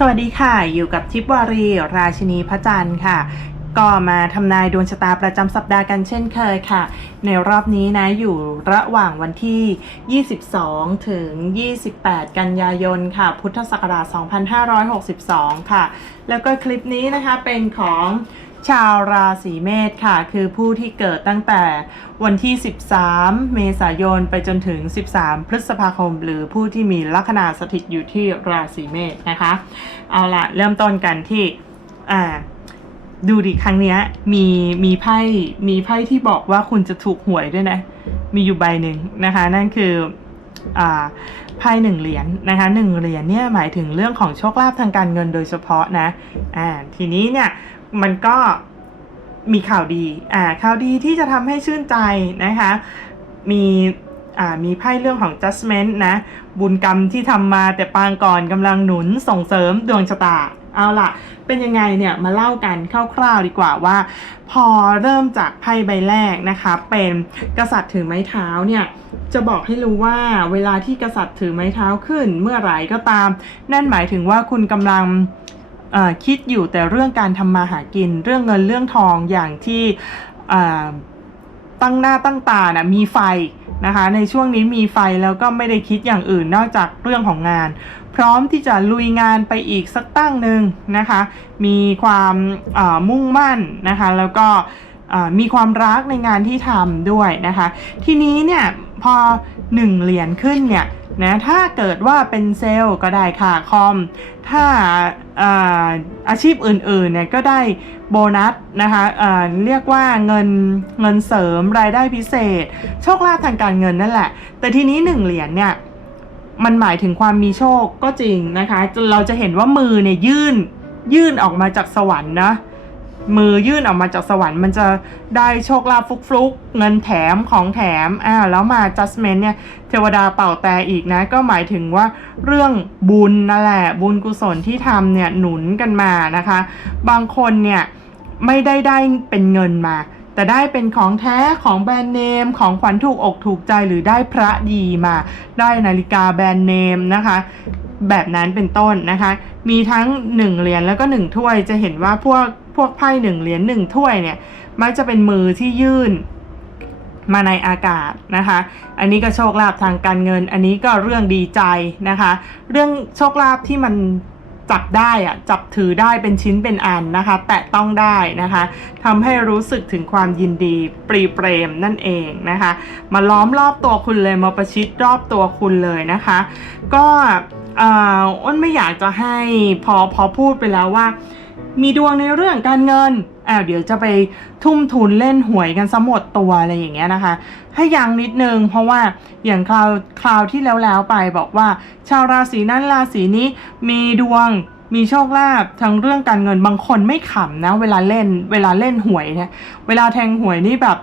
สวัสดีค่ะ อยู่กับทิพวารี ราชินีพระจันทร์ค่ะ ก็มาทำนายดวงชะตาประจำสัปดาห์กันเช่นเคยค่ะ ในรอบนี้นะอยู่ระหว่างวันที่ 22 ถึง 28 กันยายนค่ะ พุทธศักราช 2562 ค่ะ แล้วก็คลิปนี้นะคะเป็นของ ชาวราศีเมษค่ะ คือผู้ที่เกิดตั้งแต่วันที่ 13 เมษายนไปจนถึง 13 พฤษภาคม หรือผู้ที่มีลัคนาสถิตอยู่ที่ราศีเมษนะคะ เอาละเริ่มต้นกันที่อ่าดูดิครั้งเนี้ยมีมีไพ่มีไพ่ที่บอกว่าคุณจะถูกหวยด้วยนะ มีอยู่ใบหนึ่งนะคะ นั่นคืออ่าไพ่หนึ่งเหรียญนะคะหนึ่งเหรียญเนี่ยหมายถึงเรื่องของโชคลาภทางการเงินโดยเฉพาะนะอ่าทีนี้เนี่ย มันก็มีข่าวดี อ่า ข่าวดีที่จะทำให้ชื่นใจนะคะ มี อ่า มีไพ่เรื่องของ judgment นะ บุญกรรมที่ทำมาแต่ปางก่อนกำลังหนุนส่งเสริมดวงชะตา เอาล่ะ เป็นยังไงเนี่ย มาเล่ากันคร่าวๆดีกว่าว่า พอเริ่มจากไพ่ใบแรกนะคะ เป็นกษัตริย์ถือไม้เท้าเนี่ย จะบอกให้รู้ว่าเวลาที่กษัตริย์ถือไม้เท้าขึ้นเมื่อไหร่ก็ตาม นั่นหมายถึงว่าคุณกำลัง คิดอยู่แต่เรื่องการทำมาหากิน เรื่องเงินเรื่องทองอย่างที่ตั้งหน้าตั้งตานะมีไฟนะคะ ในช่วงนี้มีไฟแล้วก็ไม่ได้คิดอย่างอื่นนอกจากเรื่องของงาน พร้อมที่จะลุยงานไปอีกสักตั้งหนึ่งนะคะ มีความมุ่งมั่นนะคะ แล้วก็มีความรักในงานที่ทำด้วยนะคะ ทีนี้เนี่ยพอหนึ่งเหรียญขึ้นเนี่ย นะถ้าเกิดว่าเป็นเซลล์ก็ได้ค่ะคอม ถ้าอาอาชีพอื่นๆเนี่ยก็ได้โบนัสนะคะอ่าเรียกว่าเงินเงินเสริมรายได้พิเศษ โชคลาภทางการเงินนั่นแหละ แต่ทีนี้หนึ่งเหรียญเนี่ยมันหมายถึงความมีโชคก็จริงนะคะ เราจะเห็นว่ามือเนี่ยยื่นยื่นออกมาจากสวรรค์นะ มือยื่นออกมาจากสวรรค์มันจะได้โชคลาภฟลุกๆ เงินแถมของแถมอ่าแล้วมา adjustment เนี่ยเทวดาเป่าแต่อีกนะ ก็หมายถึงว่าเรื่องบุญนั่นแหละ บุญกุศลที่ทำเนี่ยหนุนกันมานะคะ บางคนเนี่ยไม่ได้ได้เป็นเงินมา แต่ได้เป็นของแท้ของแบรนด์เนม ของขวัญถูกอกถูกใจหรือได้พระดีมา ได้นาฬิกาแบรนด์เนมนะคะแบบนั้นเป็นต้นนะคะ มีทั้ง 1 เหรียญแล้วก็ 1 ถ้วยจะเห็นว่าพวก พวกไพ่หนึ่งเหรียญหนึ่งถ้วยเนี่ยมักจะเป็นมือที่ยื่นมาในอากาศนะคะ อันนี้ก็โชคลาภทางการเงิน อันนี้ก็เรื่องดีใจนะคะ เรื่องโชคลาภที่มันจับได้อะจับถือได้เป็นชิ้นเป็นอันนะคะ แตะต้องได้นะคะทำให้รู้สึกถึงความยินดีปรีเปรมนั่นเองนะคะ มาล้อมรอบตัวคุณเลยมาประชิดรอบตัวคุณเลยนะคะ ก็อ้นไม่อยากจะให้พอพอพูดไปแล้วว่า มีดวงในเรื่องการเงินอ้าวเดี๋ยวจะไปทุ่มทุนเล่นหวยกันซะหมดตัวอะไรอย่างเงี้ยนะคะ ให้ยังนิดนึงเพราะว่าอย่างคราวคราวที่แล้วแล้วไปบอกว่า ชาวราศีนั้นราศีนี้มีดวงมีโชคลาภทั้งเรื่องการเงินบางคนไม่ขำนะ เวลาเล่นเวลาเล่นหวยเนี่ยเวลาแทงหวยนี่แบบ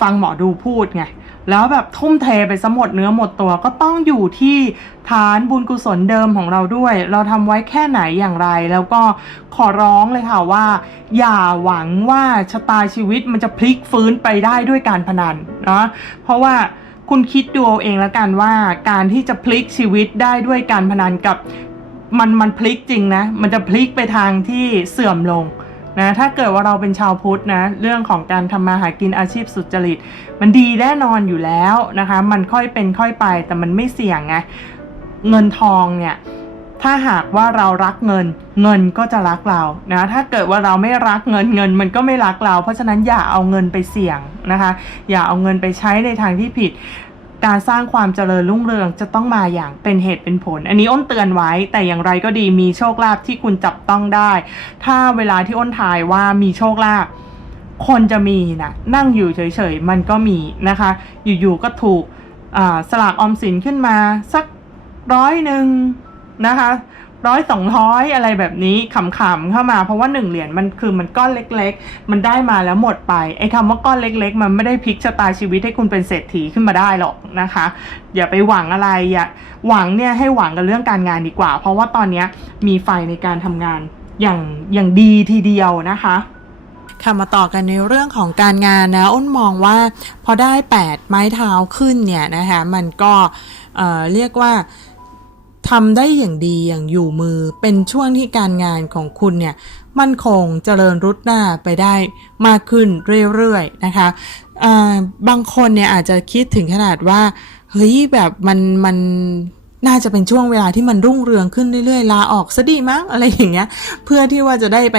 ฟังหมอดูพูดไง แล้วแบบทุ่มเทไปซะหมดเนื้อหมดตัวก็ต้องอยู่ที่ฐานบุญกุศลเดิมของเราด้วย เราทำไว้แค่ไหนอย่างไร แล้วก็ขอร้องเลยค่ะว่า อย่าหวังว่าชะตาชีวิตมันจะพลิกฟื้นไปได้ด้วยการพนันนะเพราะว่าคุณคิดดูเอาเองแล้วกันว่าการที่จะพลิกชีวิตได้ด้วยการพนันกับมันมันพลิกจริงนะ มันจะพลิกไปทางที่เสื่อมลง นะถ้าเกิดว่าเราเป็นชาวพุทธนะเรื่องของการทำมาหากินอาชีพสุจริต มันดีแน่นอนอยู่แล้วนะคะ มันค่อยเป็นค่อยไปแต่มันไม่เสี่ยงไงเงินทองเนี่ยถ้าหากว่าเรารักเงินเงินก็จะรักเรานะถ้าเกิดว่าเราไม่รักเงินเงิน มันก็ไม่รักเรา เพราะฉะนั้นอย่าเอาเงินไปเสี่ยงนะคะ อย่าเอาเงินไปใช้ในทางที่ผิด การสร้างความเจริญรุ่งเรืองจะต้องมาอย่างเป็นเหตุเป็นผล อันนี้อ้นเตือนไว้แต่อย่างไรก็ดีมีโชคลาภที่คุณจับต้องได้ ถ้าเวลาที่อ้นทายว่ามีโชคลาภคนจะมีนะนั่งอยู่เฉยๆ มันก็มีนะคะ อยู่ๆก็ถูกอ่าสลากออมสินขึ้นมาสักร้อยหนึ่งนะคะ ร้อยสองร้อยอะไรแบบนี้ขำๆเข้ามา เพราะว่าหนึ่งเหรียญมันคือมันก้อนเล็ก ๆ มันได้มาแล้วหมดไปไอ้คำว่าก้อนเล็ก ๆ มันไม่ได้พลิกชะตาชีวิตให้คุณเป็นเศรษฐีขึ้นมาได้หรอกนะคะ อย่าไปหวังอะไรอย่าหวังเนี่ยให้หวังกับเรื่องการงานดีกว่า เพราะว่าตอนนี้มีไฟในการทำงานอย่างอย่างดีทีเดียวนะคะค่ะมาต่อกันในเรื่องของการงานนะ อ้นมองว่าพอได้ 8 ไม้เท้าขึ้นเนี่ยนะคะ มันก็เอ่อเรียกว่า ทำได้อย่างดีอย่างอยู่มือเป็นช่วงที่การงานของคุณเนี่ยมั่นคงเจริญรุดหน้าไปได้มากขึ้นเรื่อยๆนะคะบางคนเนี่ยอาจจะคิดถึงขนาดว่าเฮ้ยแบบมันมันน่าจะเป็นช่วงเวลาที่มันรุ่งเรืองขึ้นเรื่อยๆลาออกซะดีมั้งอะไรอย่างเงี้ยเพื่อที่ว่าจะได้ไป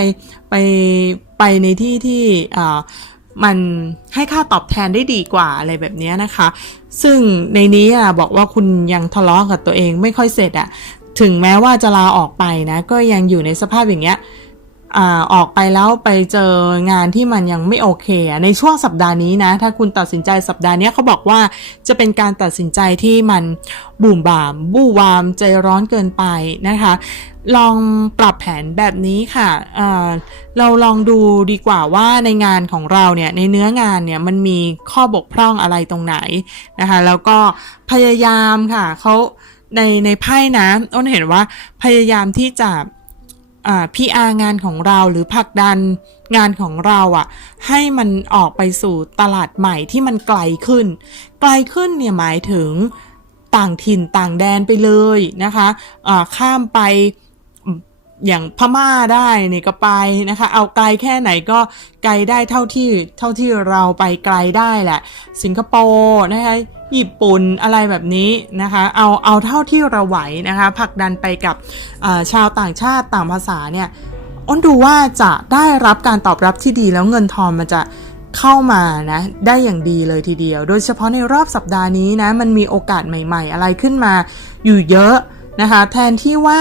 ไปไปในที่ที่อ่า มันให้ค่าตอบแทนได้ดีกว่าอะไรแบบนี้นะคะ ซึ่งในนี้อะบอกว่าคุณยังทะเลาะกับตัวเองไม่ค่อยเสร็จอะถึงแม้ว่าจะลาออกไปนะ ก็ยังอยู่ในสภาพอย่างเงี้ย อออกไปแล้วไปเจองานที่มันยังไม่โอเค ในช่วงสัปดาห์นี้นะ ถ้าคุณตัดสินใจสัปดาห์นี้เขาบอกว่าจะเป็นการตัดสินใจที่มันบุ่มบ่าม บู่วามใจร้อนเกินไปนะคะ ลองปรับแผนแบบนี้ค่ะเเราลองดูดีกว่าว่าในงานของเราเนี่ยในเนื้องานเนี่ยมันมีข้อบกพร่องอะไรตรงไหนนะคะแล้วก็พยายามค่ะเขาในในไพ่นะอ้นเห็นว่าพยายามที่จะ พีอางานของเราหรือผลักดันงานของเราอะ่ะ ให้มันออกไปสู่ตลาดใหม่ที่มันไกลขึ้น ไกลขึ้นเนี่ยหมายถึงต่างถิ่นต่างแดนไปเลยนะคะอ่าข้ามไปอืมอย่างพม่าได้เนี่ยก็ไปนะคะ เอาไกลแค่ไหนก็ไกลได้เท่าที่เท่าที่เราไปไกลได้แหละ สิงคโปร์นะคะ ญี่ปุ่นอะไรแบบนี้นะคะเอาเอาเท่าที่เราไหวนะคะผลักดันไปกับชาวต่างชาติต่างภาษาเนี่ยอ้นดูว่าจะได้รับการตอบรับที่ดีแล้วเงินทองมันจะเข้ามานะได้อย่างดีเลยทีเดียว โดยเฉพาะในรอบสัปดาห์นี้นะมันมีโอกาสใหม่ ๆ อะไรขึ้นมาอยู่เยอะนะคะแทนที่ว่า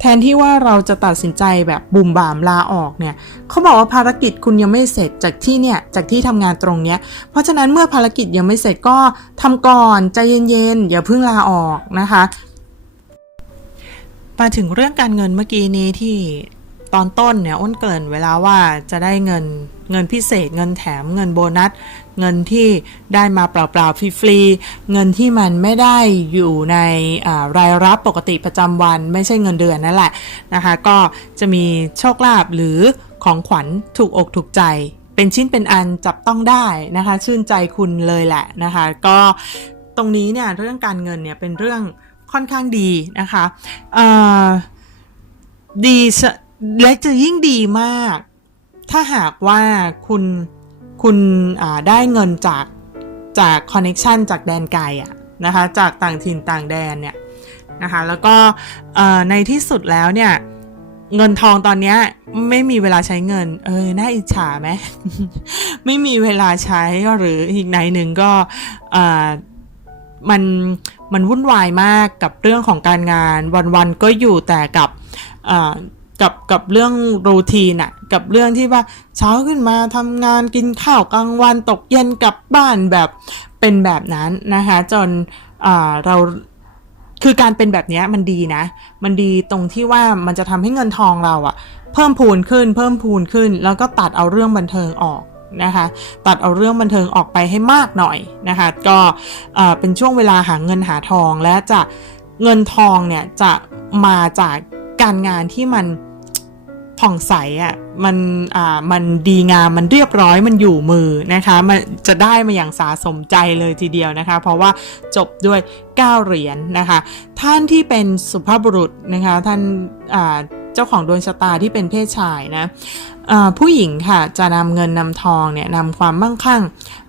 แทนที่ว่าเราจะตัดสินใจแบบบุ่มบ่ามลาออกเนี่ยเขาบอกว่าภารกิจคุณยังไม่เสร็จจากที่เนี่ยจากที่ทำงานตรงเนี้ย เพราะฉะนั้นเมื่อภารกิจยังไม่เสร็จก็ทำก่อนใจเย็นๆอย่าเพิ่งลาออกนะคะมาถึงเรื่องการเงินเมื่อกี้นี้ที่ ตอนต้นเนี่ยอ้นเกินเวลาว่าจะได้เงินเงินพิเศษเงินแถมเงินโบนัส เงินที่ได้มาเปล่าๆฟรีๆเงินที่มันไม่ได้อยู่ในรายรับปกติประจำวัน ไม่ใช่เงินเดือนนั่นแหละนะคะ ก็จะมีโชคลาภหรือของขวัญถูกอกถูกใจ เป็นชิ้นเป็นอันจับต้องได้นะคะ ชื่นใจคุณเลยแหละนะคะ ก็ตรงนี้เนี่ยเรื่องการเงินเนี่ยเป็นเรื่องค่อนข้างดีนะคะดีส และจะยิ่งดีมาก ถ้าหากว่าคุณคุณได้เงินจากจากคอนเน็ชันจากแดนไกลอะนะคะจากต่างถิ่นต่างแดนเนี่ยนะคะแล้วก็ในที่สุดแล้วเนี่ยเงินทองตอนนี้ไม่มีเวลาใช้เงิน เออน่าอิจฉาไหมไม่มีเวลาใช้หรืออีกในหนึ่งก็มันมันวุ่นวายมากกับเรื่องของการงานวันๆก็อยู่แต่กับ กับกับเรื่องรูทีนอะกับเรื่องที่ว่าเช้าขึ้นมาทำงานกินข้าวกลางวันตกเย็นกลับบ้านแบบเป็นแบบนั้นนะคะ จนเราคือการเป็นแบบนี้มันดีนะ มันดีตรงที่ว่ามันจะทำให้เงินทองเราอะเพิ่มพูนขึ้น เพิ่มพูนขึ้น แล้วก็ตัดเอาเรื่องบันเทิงออกนะคะ ตัดเอาเรื่องบันเทิงออกไปให้มากหน่อยนะคะ ก็เอ่อเป็นช่วงเวลาหาเงินหาทองและจะเงินทองเนี่ยจะมาจากการงานที่มัน ผ่องใสอะ่ะมันอ่ามันดีงามมันเรียบร้อยมันอยู่มือนะคะมันจะได้มาอย่างสาสมใจเลยทีเดียวนะคะ เพราะว่าจบด้วย 9 เหรียญนนะคะ ท่านที่เป็นสุภาพบุรุษนะคะท่านอ่าเจ้าของดวงชะตาที่เป็นเพศชายนะอ่าผู้หญิงค่ะจะนำเงินนำทองเนี่ยนำความมั่งคั่ง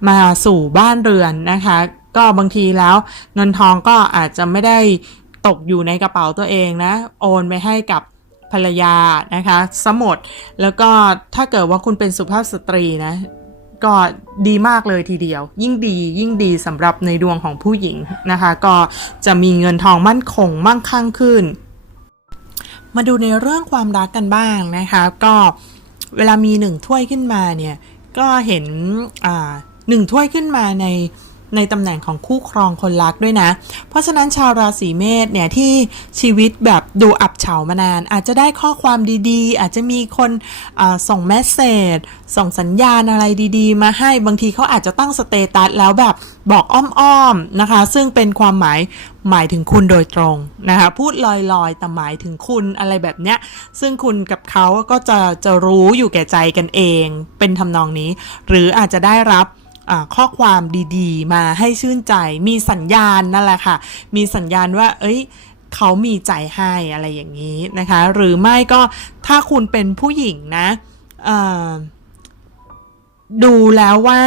มาสู่บ้านเรือนนะคะ ก็บางทีแล้วเงินทองก็อาจจะไม่ได้ตกอยู่ในกระเป๋าตัวเองนะ โอนไปให้กับ ภรรยานะคะสมดแล้วก็ถ้าเกิดว่าคุณเป็นสุภาพสตรีนะก็ดีมากเลยทีเดียว ยิ่งดียิ่งดีสำหรับในดวงของผู้หญิงนะคะ ก็จะมีเงินทองมั่นคงมั่งคั่งขึ้น มาดูในเรื่องความรักกันบ้างนะคะ ก็เวลามีหนึ่งถ้วยขึ้นมาเนี่ย ก็เห็นหนึ่งถ้วยขึ้นมาใน ในตำแหน่งของคู่ครองคนรักด้วยนะ เพราะฉะนั้นชาวราศีเมษเนี่ยที่ชีวิตแบบดูอับเฉามานาน อาจจะได้ข้อความดีๆ อาจจะมีคนส่งเมสเซจส่งสัญญาณอะไรดี ๆ มาให้บางทีเขาอาจจะตั้งสเตตัสแล้วแบบบอกอ้อมๆนะคะ ซึ่งเป็นความหมายหมายถึงคุณโดยตรงนะคะพูดลอยๆแต่หมายถึงคุณอะไรแบบเนี้ยซึ่งคุณกับเขาก็จะจะรู้อยู่แก่ใจกันเอง เป็นทำนองนี้ หรืออาจจะได้รับ ข้อความดีๆ มาให้ชื่นใจ มีสัญญาณนั่นแหละค่ะ มีสัญญาณว่า เอ้ยเขามีใจให้อะไรอย่างนี้นะคะ หรือไม่ก็ถ้าคุณเป็นผู้หญิงนะดูแล้วว่า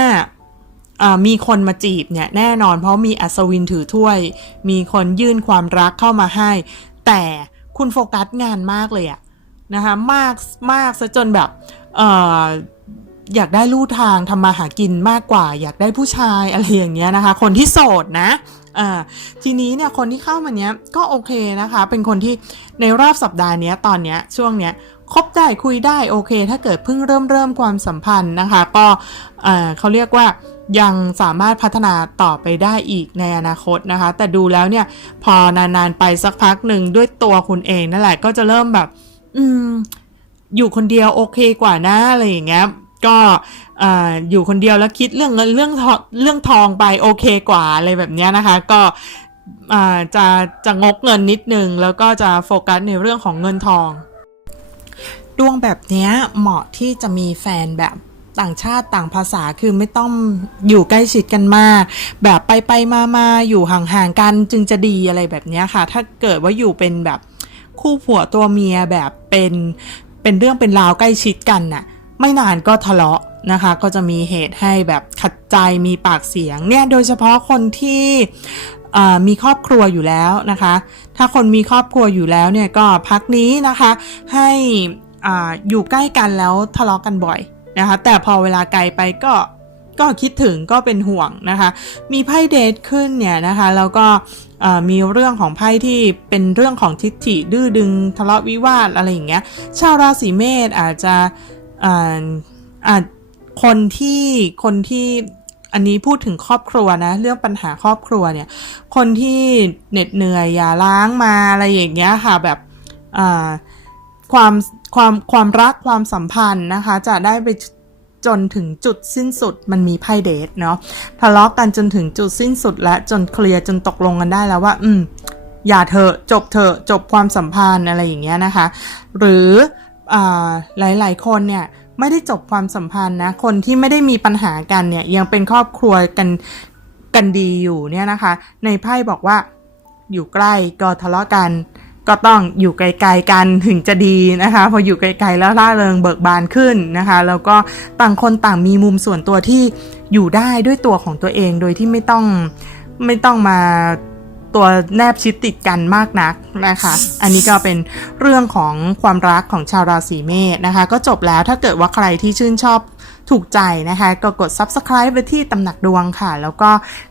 มีคนมาจีบเนี่ยแน่นอนเพราะมีอัศวินถือถ้วย มีคนยื่นความรักเข้ามาให้ แต่คุณโฟกัสงานมากเลยอะนะคะมากมากซะจนแบบ อยากได้ลู่ทางทำมาหากินมากกว่า อยากได้ผู้ชายอะไรอย่างเงี้ยนะคะ คนที่โสดนะอ่าทีนี้เนี่ยคนที่เข้ามาเนี้ยก็โอเคนะคะ เป็นคนที่ในรอบสัปดาห์เนี้ยตอนเนี้ยช่วงเนี้ยคบได้คุยได้โอเค ถ้าเกิดเพิ่งเริ่มเริ่มความสัมพันธ์นะคะ ก็เออเขาเรียกว่ายังสามารถพัฒนาต่อไปได้อีกในอนาคตนะคะ แต่ดูแล้วเนี่ยพอนานๆไปสักพักหนึ่งด้วยตัวคุณเองนั่นแหละก็จะเริ่มแบบ อืม อยู่คนเดียวโอเคกว่านะอะไรอย่างเงี้ย ก็ออยู่คนเดียวแล้วคิดเรื่องเงินเรื่องทองเรื่องทองไปโอเคกว่าอะไรแบบนี้นะคะ ก็จะจะงกเงินนิดนึง แล้วก็จะโฟกัสในเรื่องของเงินทอง ดวงแบบนี้เหมาะที่จะมีแฟนแบบต่างชาติต่างภาษาคือไม่ต้องอยู่ใกล้ชิดกันมาก แบบไปไปมามาอยู่ห่างๆกันจึงจะดีอะไรแบบนี้ค่ะ ถ้าเกิดว่าอยู่เป็นแบบคู่ผัวตัวเมียแบบเป็นเป็นเรื่องเป็นราวใกล้ชิดกันน่ะ ไม่นานก็ทะเลาะนะคะ ก็จะมีเหตุให้แบบขัดใจมีปากเสียงเนี่ยโดยเฉพาะคนที่มีครอบครัวอยู่แล้วนะคะ ถ้าคนมีครอบครัวอยู่แล้วเนี่ยก็พักนี้นะคะให้ออยู่ใกล้กันแล้วทะเลาะกันบ่อยนะคะ แต่พอเวลาไกลไปก็ก็คิดถึงก็เป็นห่วงนะคะ มีไพ่เดทขึ้นเนี่ยนะคะ แล้วก็มีเรื่องของไพ่ที่เป็นเรื่องของทิฏฐิดื้อดึงทะเลาะวิวาทอะไรอย่างเงี้ย ชาวราศีเมษอาจจะ อ่าอาคนที่คนที่อันนี้พูดถึงครอบครัวนะ เรื่องปัญหาครอบครัวเนี่ย คนที่เหน็ดเหนื่อยอย่าล้างมาอะไรอย่างเงี้ยค่ะแบบอ่าความความความรักความสัมพันธ์นะคะ จะได้ไปจนถึงจุดสิ้นสุดมันมีไพ่เดทเนาะทะเลาะกันจนถึงจุดสิ้นสุด และจนเคลียร์จนตกลงกันได้แล้วว่า อืม อย่าเถอะจบเถอะจบความสัมพันธ์อะไรอย่างเงี้ยนะคะ หรือ หลาย ๆ คนเนี่ยไม่ได้จบความสัมพันธ์นะคนที่ไม่ได้มีปัญหากันเนี่ยยังเป็นครอบครัวกันกันดีอยู่เนี่ยนะคะ ในไพ่บอกว่าอยู่ใกล้ก็ทะเลาะกัน ก็ต้องอยู่ไกลๆกันถึงจะดีนะคะ พออยู่ไกลๆแล้วร่าเริงเบิกบานขึ้นนะคะ แล้วก็ต่างคนต่างมีมุมส่วนตัวที่อยู่ได้ด้วยตัวของตัวเองโดยที่ไม่ต้องไม่ต้องมา ตัวแนบชิดติดกันมากนักนะคะ อันนี้ก็เป็นเรื่องของความรักของชาวราศีเมษนะคะ ก็จบแล้วถ้าเกิดว่าใครที่ชื่นชอบ ถูกใจนะคะก็กด subscribe ไปที่ตำหนักดวงค่ะ แล้วก็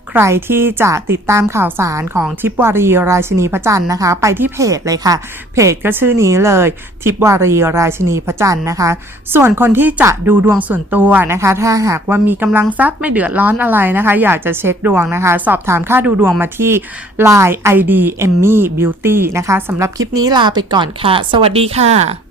ใครที่จะติดตามข่าวสารของทิพวารีราชินีพระจันทร์นะคะ ไปที่เพจเลยค่ะ เพจก็ชื่อนี้เลยทิพวารีราชินีพระจันทร์นะคะ ส่วนคนที่จะดูดวงส่วนตัวนะคะ ถ้าหากว่ามีกำลังทรัพย์ไม่เดือดร้อนอะไรนะคะ อยากจะเช็คดวงนะคะ สอบถามค่าดูดวงมาที่ Line ID Emmy Beauty นะคะสำหรับคลิปนี้ลาไปก่อนค่ะ สวัสดีค่ะ